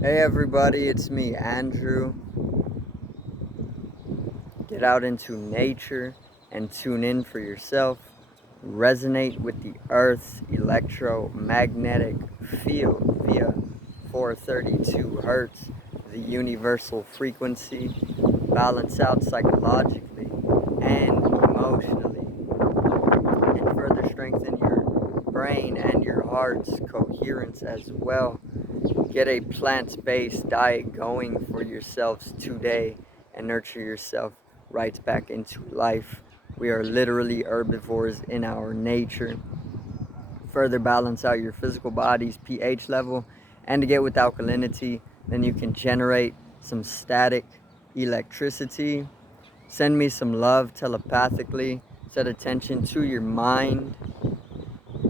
Hey everybody, it's me, Andrew. Get out into nature and tune in for yourself. Resonate with the Earth's electromagnetic field via 432 hertz, the universal frequency. Balance out psychologically and emotionally, and further strengthen your brain and your heart's coherence as well. Get a plant-based diet going for yourselves today and nurture yourself right back into life. We are literally herbivores in our nature. Further balance out your physical body's pH level, and to get with alkalinity, then you can generate some static electricity. Send me some love telepathically. Set attention to your mind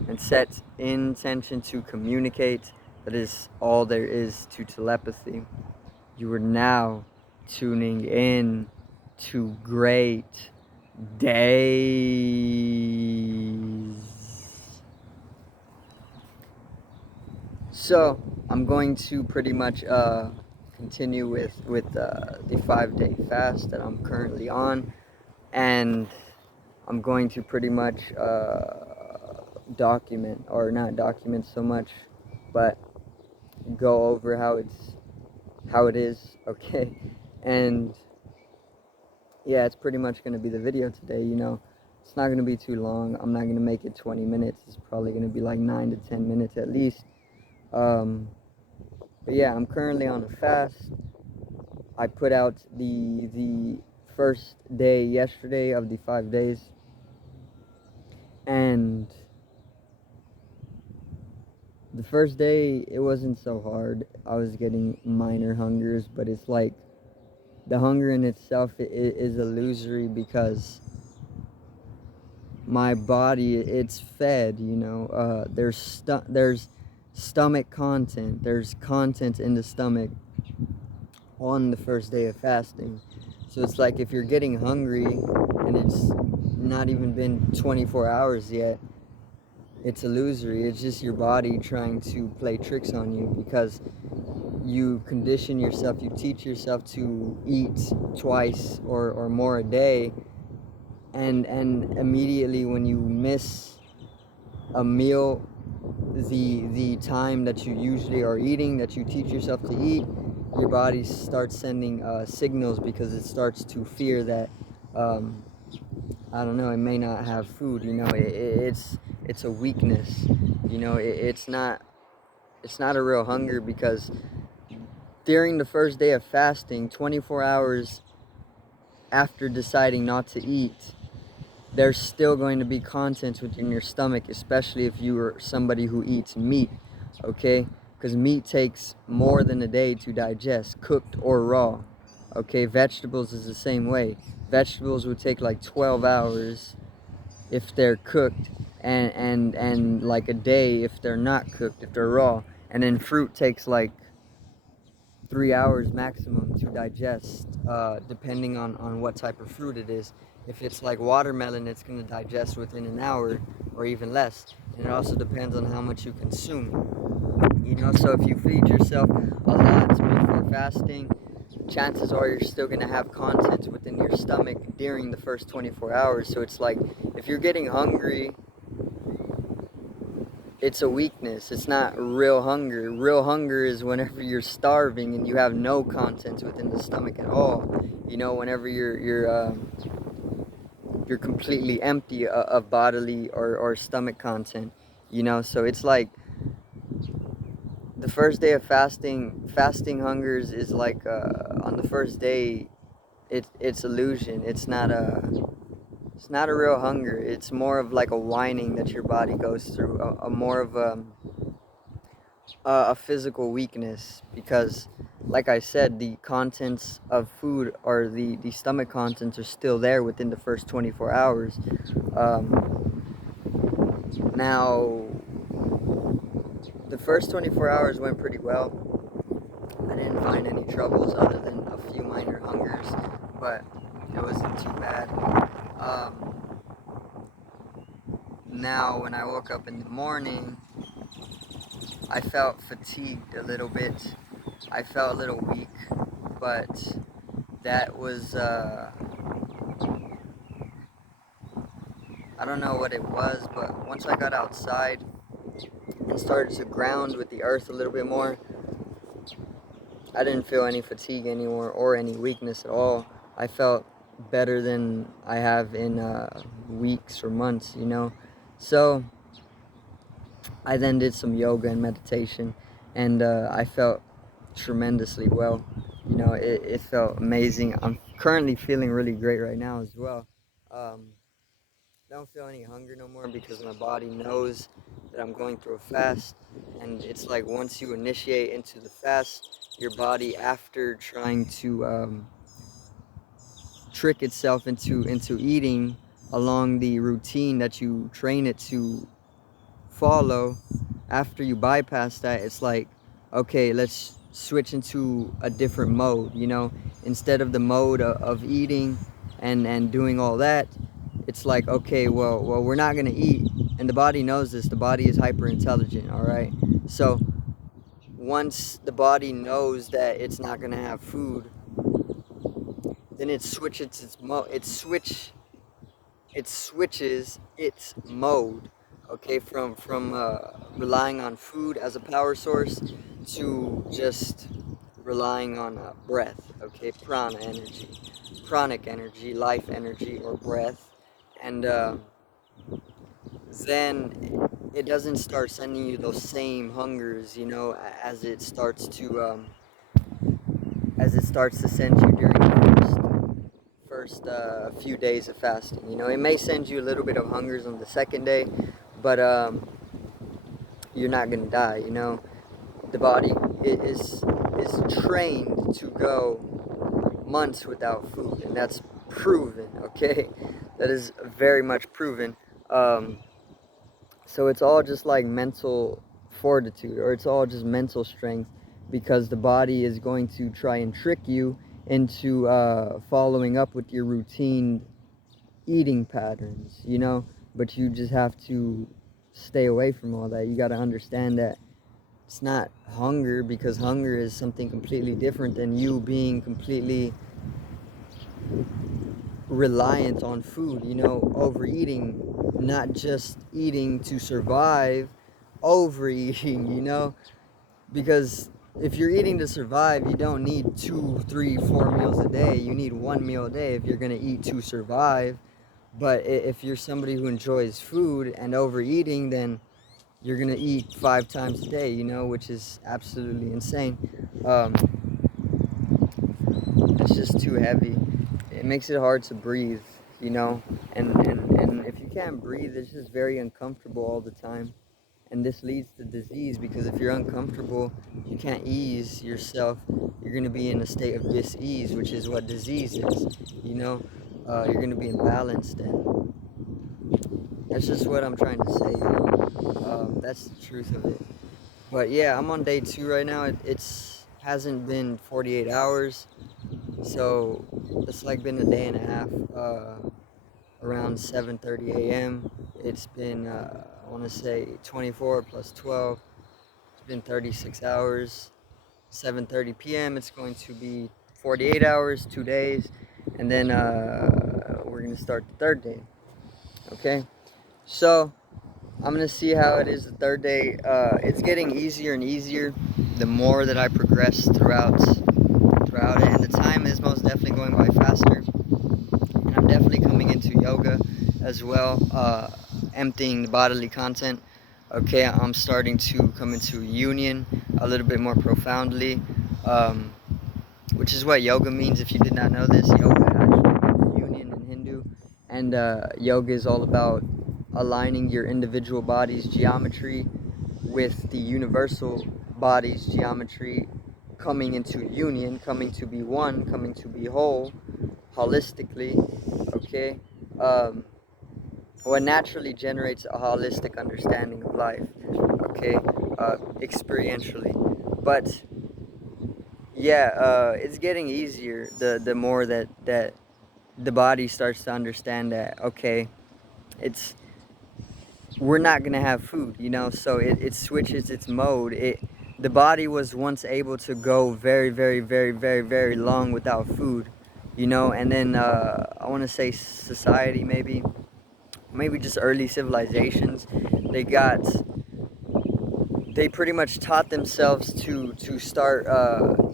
and set intention to communicate. That is all there is to telepathy. You are now tuning in to great days. So I'm going to pretty much continue with the 5-day fast that I'm currently on, and I'm going to pretty much document, or not document so much, but go over how it is, okay? And yeah, it's pretty much going to be the video today, It's not going to be too long. I'm not going to make it 20 minutes. It's probably going to be like 9 to 10 minutes at least. But yeah, I'm currently on a fast. I put out the first day yesterday of the 5 days, and the first day it wasn't so hard. I was getting minor hungers, but it's like the hunger in itself is illusory, because my body, it's fed, there's stomach content, there's content in the stomach on the first day of fasting. So it's like if you're getting hungry and it's not even been 24 hours yet, it's illusory. It's just your body trying to play tricks on you, because you condition yourself, you teach yourself to eat twice or more a day, and immediately when you miss a meal, the time that you usually are eating, that you teach yourself to eat, your body starts sending signals, because it starts to fear that I don't know, it may not have food. It's a weakness. It's not a real hunger, because during the first day of fasting, 24 hours after deciding not to eat, there's still going to be contents within your stomach, especially if you are somebody who eats meat, okay? Because meat takes more than a day to digest, cooked or raw, okay? Vegetables is the same way. Vegetables would take like 12 hours if they're cooked, and like a day if they're not cooked, if they're raw. And then fruit takes like 3 hours maximum to digest, depending on what type of fruit it is. If it's like watermelon, it's going to digest within an hour or even less. And it also depends on how much you consume. So if you feed yourself a lot before fasting, chances are you're still going to have contents within your stomach during the first 24 hours. So it's like if you're getting hungry, it's a weakness. It's not real hunger. Real hunger is whenever you're starving and you have no contents within the stomach at all. Whenever you're completely empty of bodily or stomach content. So it's like the first day of fasting hungers is like on the first day, it's illusion. It's not a real hunger. It's more of like a whining that your body goes through, a more of a physical weakness, because like I said, the contents of food, or the stomach contents, are still there within the first 24 hours. Now, the first 24 hours went pretty well. I didn't find any troubles other than a few minor hungers, but it wasn't too bad. Now, when I woke up in the morning, I felt fatigued a little bit, I felt a little weak, but that was, I don't know what it was, but once I got outside and started to ground with the earth a little bit more, I didn't feel any fatigue anymore or any weakness at all. I felt better than I have in weeks or months, you know. So I then did some yoga and meditation, and I felt tremendously well. You know, it felt amazing. I'm currently feeling really great right now as well. Um, I don't feel any hunger no more because my body knows that I'm going through a fast. And it's like once you initiate into the fast, your body, after trying to trick itself into eating along the routine that you train it to follow, after you bypass that, it's like, okay, let's switch into a different mode, you know, instead of the mode of eating and doing all that. It's like, okay, well, we're not gonna eat, and the body knows this. The body is hyper intelligent, all right. So once the body knows that it's not gonna have food, then it switches its mode. It switches its mode, okay, from relying on food as a power source to just relying on breath, okay, prana energy, pranic energy, life energy, or breath. And then it doesn't start sending you those same hungers, you know, as it starts to send you during the first few days of fasting. You know, it may send you a little bit of hungers on the second day, but you're not gonna die. You know, the body is trained to go months without food, and that's proven. Okay, that is very much proven. Um, so it's all just like mental fortitude, or it's all just mental strength, because the body is going to try and trick you into following up with your routine eating patterns, you know. But you just have to stay away from all that. You got to understand that it's not hunger, because hunger is something completely different than you being completely reliant on food, you know, overeating, not just eating to survive, overeating, you know, because if you're eating to survive, you don't need 2, 3, 4 meals a day. You need one meal a day if you're going to eat to survive. But if you're somebody who enjoys food and overeating, then you're going to eat 5 times a day, you know, which is absolutely insane. Um, it's just too heavy. It makes it hard to breathe, you know, and if you can't breathe, it's just very uncomfortable all the time. And this leads to disease, because if you're uncomfortable, you can't ease yourself, you're going to be in a state of dis-ease, which is what disease is, you know. You're going to be imbalanced, and that's just what I'm trying to say, you know. That's the truth of it. But yeah, I'm on day 2 right now. It's hasn't been 48 hours, so it's like been a day and a half. Around 7:30 a.m. It's been I want to say 24 plus 12. It's been 36 hours. 7:30 p.m. It's going to be 48 hours, 2 days, and then we're gonna start the third day. Okay, so I'm gonna see how it is the third day. It's getting easier and easier the more that I progress throughout it, and the time is most definitely going by faster. And I'm definitely coming into yoga as well, emptying the bodily content. Okay, I'm starting to come into union a little bit more profoundly, um, which is what yoga means. If you did not know this, yoga actually means union in Hindu, and yoga is all about aligning your individual body's geometry with the universal body's geometry, coming into union, coming to be one, coming to be whole, holistically. Okay, um, what naturally generates a holistic understanding of life. Okay, experientially, but yeah, it's getting easier the more that the body starts to understand that, okay, it's we're not gonna have food, you know. So it switches its mode. the body was once able to go very, very, very, very, very long without food, you know. And then I want to say society, maybe just early civilizations, they got they pretty much taught themselves to start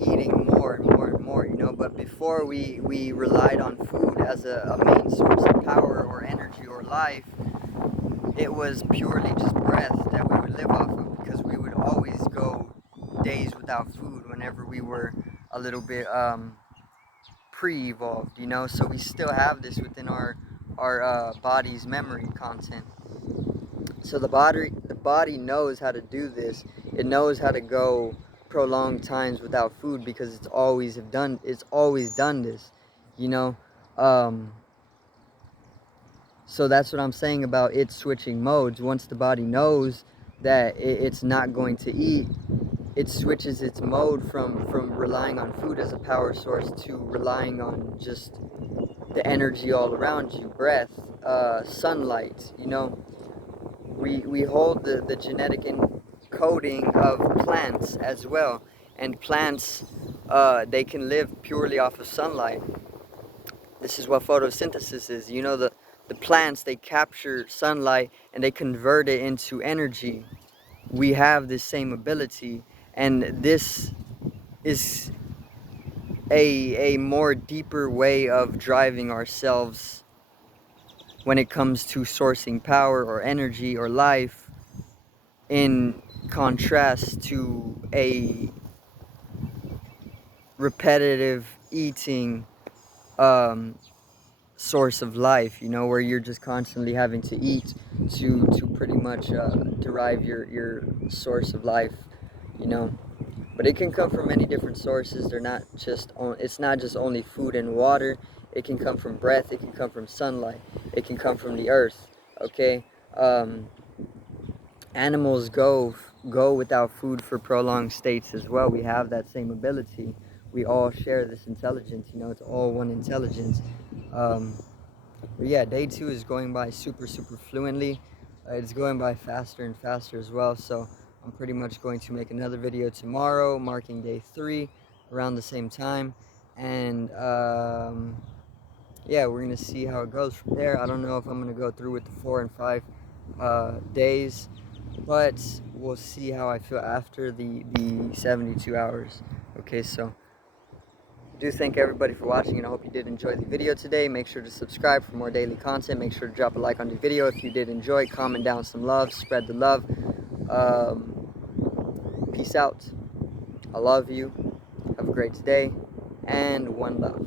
eating more and more and more, you know. But before we relied on food as a main source of power or energy or life, it was purely just breath that we would live off of, because we would always go days without food whenever we were a little bit pre-evolved, you know. So we still have this within our body's memory content. So the body knows how to do this. It knows how to go prolonged times without food because it's always done this, you know. Um, so that's what I'm saying about it switching modes. Once the body knows that it's not going to eat, it switches its mode from relying on food as a power source to relying on just the energy all around you, breath, sunlight, you know. We hold the genetic encoding of plants as well, and plants, they can live purely off of sunlight. This is what photosynthesis is, you know. The plants, they capture sunlight and they convert it into energy. We have this same ability, and this is a more deeper way of driving ourselves when it comes to sourcing power or energy or life, in contrast to a repetitive eating source of life, you know, where you're just constantly having to eat to pretty much derive your source of life, you know. But it can come from many different sources. It's not just only food and water. It can come from breath, it can come from sunlight, it can come from the earth, okay. Animals go without food for prolonged states as well. We have that same ability. We all share this intelligence, you know. It's all one intelligence. um, but yeah, day 2 is going by super fluently. It's going by faster and faster as well. So I'm pretty much going to make another video tomorrow marking day 3 around the same time. And yeah, we're gonna see how it goes from there. I don't know if I'm gonna go through with the 4 and 5 days, but we'll see how I feel after the 72 hours. Okay, so I do thank everybody for watching, and I hope you did enjoy the video today. Make sure to subscribe for more daily content. Make sure to drop a like on the video if you did enjoy. Comment down some love, spread the love. Peace out. I love you. Have a great day, and one love.